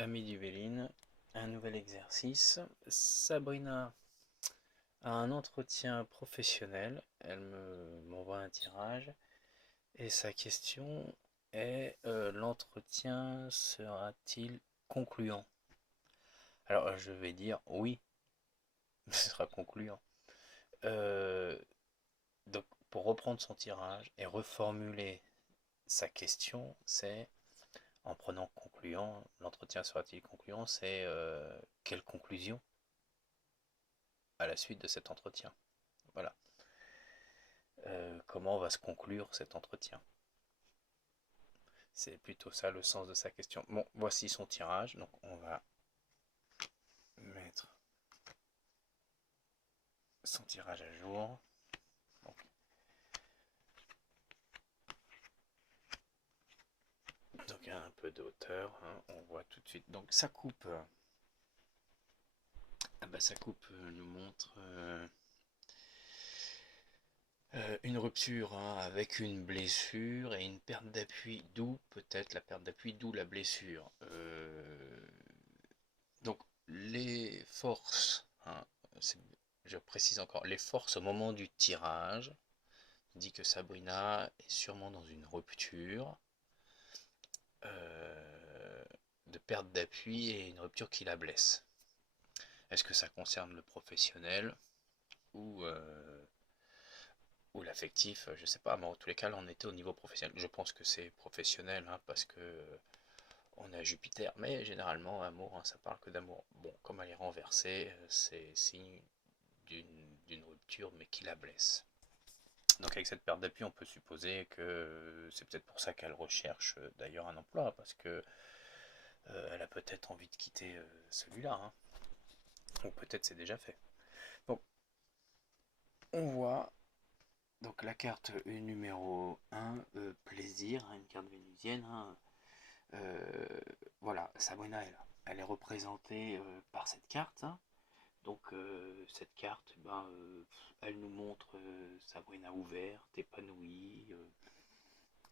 Amis du Béline, un nouvel exercice. Sabrina a un entretien professionnel. M'envoie un tirage et sa question est l'entretien sera-t-il concluant? Alors je vais dire oui, ce sera concluant. Euh, donc pour reprendre son tirage et reformuler sa question, c'est en prenant concluant, l'entretien sera-t-il concluant? C'est quelle conclusion à la suite de cet entretien? Voilà. Comment va se conclure cet entretien? C'est plutôt ça le sens de sa question. Bon, voici son tirage. Donc on va mettre son tirage à jour. Donc un peu de hauteur, hein, on voit tout de suite. Donc sa coupe, sa coupe nous montre une rupture, hein, avec une blessure et une perte d'appui, d'où peut-être la perte d'appui, d'où la blessure. Donc les forces, hein, je précise encore, les forces au moment du tirage, dit que Sabrina est sûrement dans une rupture de perte d'appui et une rupture qui la blesse. Est-ce que ça concerne le professionnel ou, ou l'affectif? Je sais pas, mais en tous les cas, là, on était au niveau professionnel. Je pense que c'est professionnel, hein, parce que on a Jupiter, mais généralement, amour, hein, ça parle que d'amour. Bon, comme elle est renversée, c'est signe d'une rupture, mais qui la blesse. Donc avec cette perte d'appui, on peut supposer que c'est peut-être pour ça qu'elle recherche d'ailleurs un emploi, parce que elle a peut-être envie de quitter celui-là, hein. Ou peut-être c'est déjà fait. Donc on voit donc la carte numéro 1, plaisir, hein, une carte vénusienne, hein. Voilà, Sabrina est là. Elle est représentée par cette carte, hein. Donc cette carte, elle nous montre Sabrina ouverte, épanouie,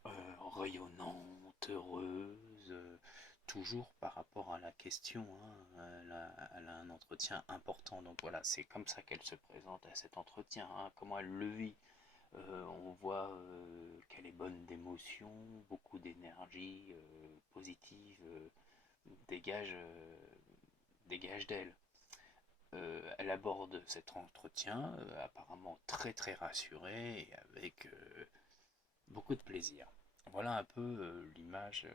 rayonnante, heureuse, toujours par rapport à la question, hein, elle a un entretien important. Donc voilà, c'est comme ça qu'elle se présente à cet entretien, hein, comment elle le vit. On voit qu'elle est bonne d'émotion, beaucoup d'énergie positive, dégage, dégage d'elle. Elle aborde cet entretien apparemment très très rassurée et avec beaucoup de plaisir. Voilà un peu l'image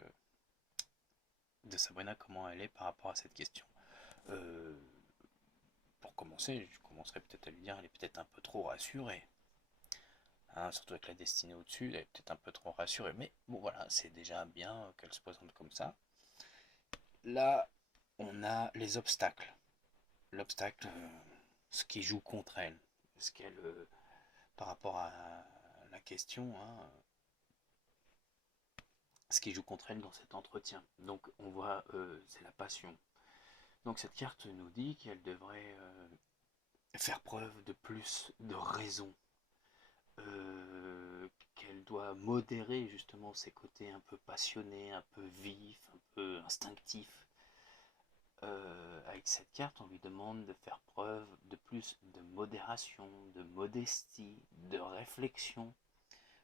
de Sabrina, comment elle est par rapport à cette question. Euh, pour commencer, je commencerai peut-être à lui dire, elle est peut-être un peu trop rassurée. Hein, surtout avec la destinée au-dessus, elle est peut-être un peu trop rassurée. Mais bon voilà, c'est déjà bien qu'elle se présente comme ça. Là, on a les obstacles. L'obstacle, ce qui joue contre elle. Ce qu'elle, par rapport à la question, hein, ce qui joue contre elle dans cet entretien. Donc on voit, c'est la passion. Donc cette carte nous dit qu'elle devrait faire preuve de plus de raison, qu'elle doit modérer justement ses côtés un peu passionnés, un peu vifs, un peu instinctifs. Avec cette carte, on lui demande de faire preuve de plus de modération, de modestie, de réflexion.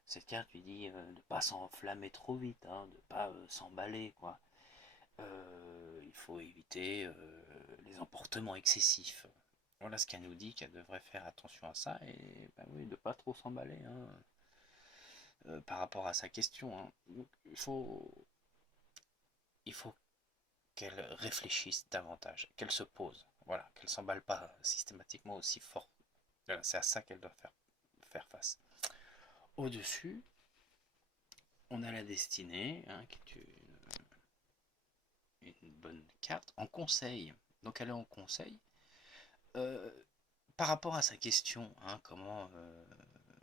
Cette carte lui dit de ne pas s'enflammer trop vite, hein, de ne pas s'emballer, quoi. Il faut éviter les emportements excessifs. Voilà ce qu'elle nous dit, qu'elle devrait faire attention à ça et bah oui, de pas trop s'emballer, hein, par rapport à sa question, hein. Donc, il faut qu'elle réfléchisse davantage, qu'elle se pose, voilà, qu'elle s'emballe pas systématiquement aussi fort. Voilà, c'est à ça qu'elle doit faire face. Au-dessus, on a la destinée, hein, qui est une bonne carte, en conseil. Donc elle est en conseil. Euh, Par rapport à sa question, hein, comment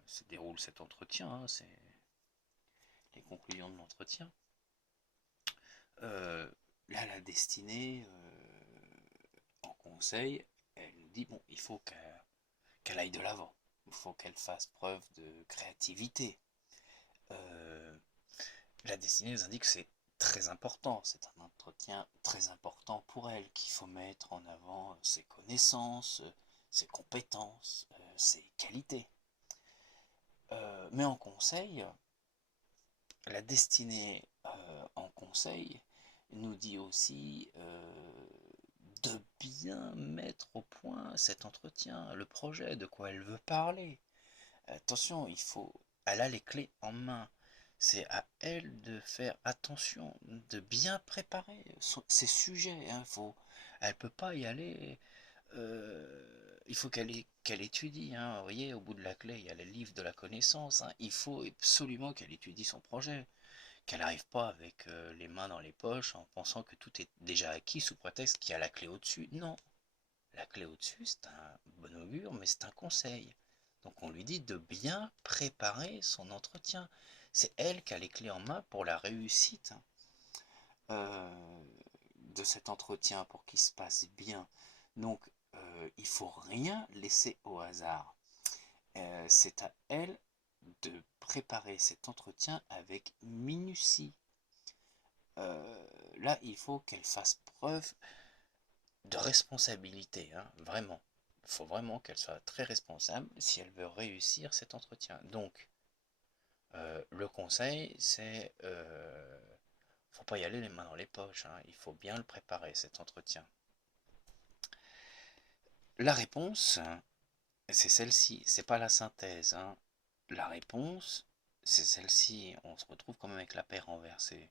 se déroule cet entretien, hein, c'est les conclusions de l'entretien. Euh, Là, la destinée, en conseil, elle nous dit bon, il faut qu'elle aille de l'avant, il faut qu'elle fasse preuve de créativité. Euh, la destinée nous indique que c'est très important, c'est un entretien très important pour elle, qu'il faut mettre en avant ses connaissances, ses compétences, ses qualités. Mais en conseil, la destinée en conseil nous dit aussi de bien mettre au point cet entretien, le projet, de quoi elle veut parler. Attention, elle a les clés en main. C'est à elle de faire attention, de bien préparer ses sujets. Hein. Elle peut pas y aller. Il faut qu'elle étudie. Hein. Vous voyez, au bout de la clé, il y a le livre de la connaissance. Hein. Il faut absolument qu'elle étudie son projet. Qu'elle n'arrive pas avec les mains dans les poches en pensant que tout est déjà acquis sous prétexte qu'il y a la clé au-dessus. Non, la clé au-dessus, c'est un bon augure, mais c'est un conseil. Donc on lui dit de bien préparer son entretien. C'est elle qui a les clés en main pour la réussite de cet entretien, pour qu'il se passe bien. Donc il faut rien laisser au hasard. C'est à elle de préparer cet entretien avec minutie. Là, il faut qu'elle fasse preuve de responsabilité, hein, vraiment. Il faut vraiment qu'elle soit très responsable si elle veut réussir cet entretien. Donc, le conseil, c'est faut pas y aller les mains dans les poches. Hein, il faut bien le préparer, cet entretien. La réponse, c'est celle-ci. C'est pas la synthèse. Hein. La réponse, c'est celle-ci. On se retrouve quand même avec la paire renversée.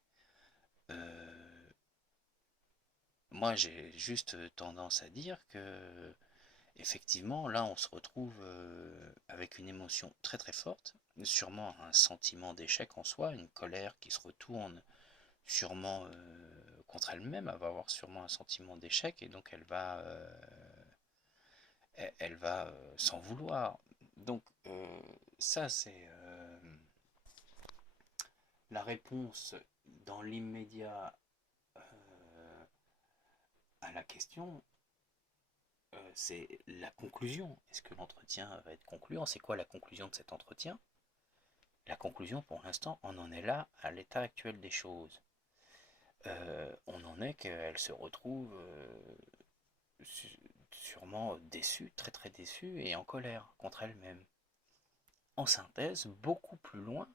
Moi, j'ai juste tendance à dire que effectivement, là, on se retrouve avec une émotion très très forte, sûrement un sentiment d'échec en soi, une colère qui se retourne sûrement contre elle-même, elle va avoir sûrement un sentiment d'échec et donc elle va s'en vouloir. Donc ça, c'est la réponse dans l'immédiat à la question. C'est la conclusion. Est-ce que l'entretien va être concluant? C'est quoi la conclusion de cet entretien? La conclusion, pour l'instant, on en est là à l'état actuel des choses. On en est qu'elle se retrouve sûrement déçue, très très déçue et en colère contre elle-même. En synthèse, beaucoup plus loin,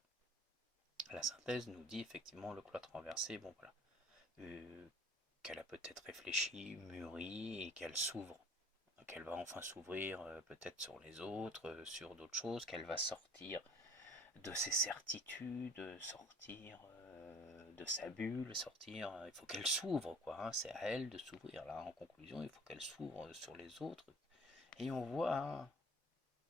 la synthèse nous dit effectivement le cloître renversé, bon voilà, qu'elle a peut-être réfléchi, mûri et qu'elle s'ouvre, qu'elle va enfin s'ouvrir peut-être sur les autres, sur d'autres choses, qu'elle va sortir de ses certitudes, sortir de sa bulle, sortir. Il faut qu'elle s'ouvre, quoi. Hein, c'est à elle de s'ouvrir. Là, en conclusion, il faut qu'elle s'ouvre sur les autres. Et on voit. Hein,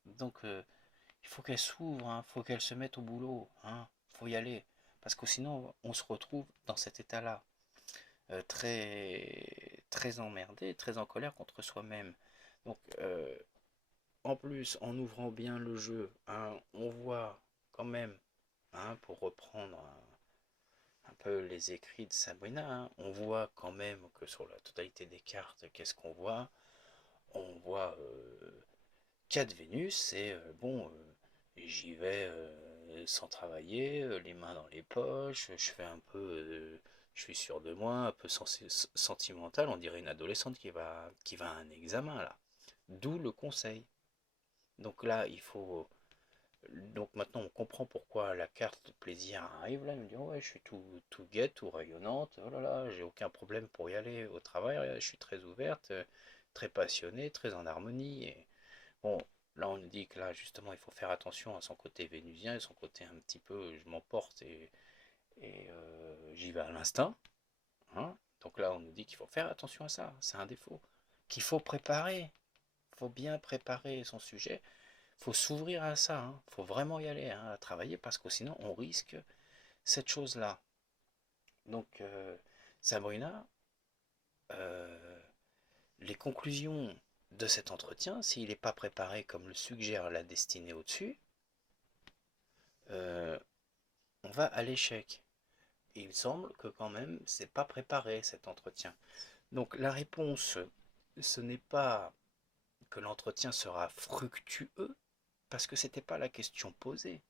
donc, il faut qu'elle s'ouvre. Il faut qu'elle se mette au boulot. Il faut y aller. Parce que sinon, on se retrouve dans cet état-là, très, très emmerdé, très en colère contre soi-même. Donc, en plus, en ouvrant bien le jeu, on voit quand même, pour reprendre un peu les écrits de Sabrina, on voit quand même que sur la totalité des cartes, qu'est-ce qu'on voit? On voit 4 Vénus et bon, j'y vais sans travailler, les mains dans les poches, je fais un peu, je suis sûr de moi, un peu sentimental, on dirait une adolescente qui va à un examen là. D'où le conseil. Donc là, il faut. Donc maintenant, on comprend pourquoi la carte de plaisir arrive. Là, il me dit, ouais, je suis tout gaie, tout rayonnante. Oh là là, j'ai aucun problème pour y aller au travail. Je suis très ouverte, très passionnée, très en harmonie. Et bon, là, on nous dit que là, justement, il faut faire attention à son côté vénusien et son côté un petit peu, je m'emporte et j'y vais à l'instinct. Hein. Donc là, on nous dit qu'il faut faire attention à ça. C'est un défaut. Qu'il faut préparer. Il faut bien préparer son sujet. Faut s'ouvrir à ça, faut vraiment y aller, à travailler, parce que sinon on risque cette chose-là. Donc, Sabrina, euh, les conclusions de cet entretien, s'il n'est pas préparé comme le suggère la destinée au-dessus, euh, on va à l'échec. Et il semble que quand même, c'est pas préparé cet entretien. Donc la réponse, ce n'est pas que l'entretien sera fructueux, parce que c'était pas la question posée.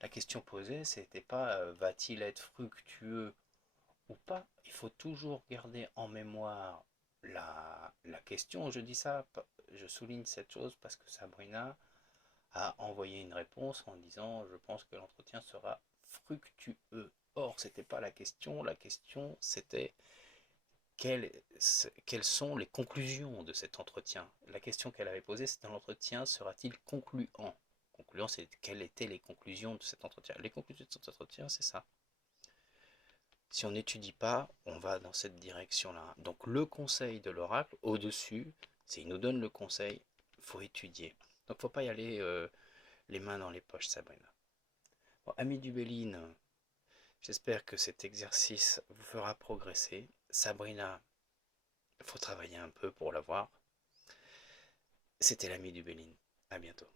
La question posée, c'était pas va-t-il être fructueux ou pas. Il faut toujours garder en mémoire la question. Je dis ça, je souligne cette chose parce que Sabrina a envoyé une réponse en disant je pense que l'entretien sera fructueux. Or, c'était pas la question c'était quelles, quelles sont les conclusions de cet entretien. La question qu'elle avait posée, c'était l'entretien sera-t-il concluant? Concluant, c'est quelles étaient les conclusions de cet entretien. Les conclusions de cet entretien, c'est ça. Si on n'étudie pas, on va dans cette direction-là. Donc le conseil de l'oracle, au-dessus, c'est il nous donne le conseil, il faut étudier. Donc il ne faut pas y aller les mains dans les poches, Sabrina. Bon, ami du Béline, j'espère que cet exercice vous fera progresser. Sabrina, il faut travailler un peu pour l'avoir. C'était l'ami du Béline. À bientôt.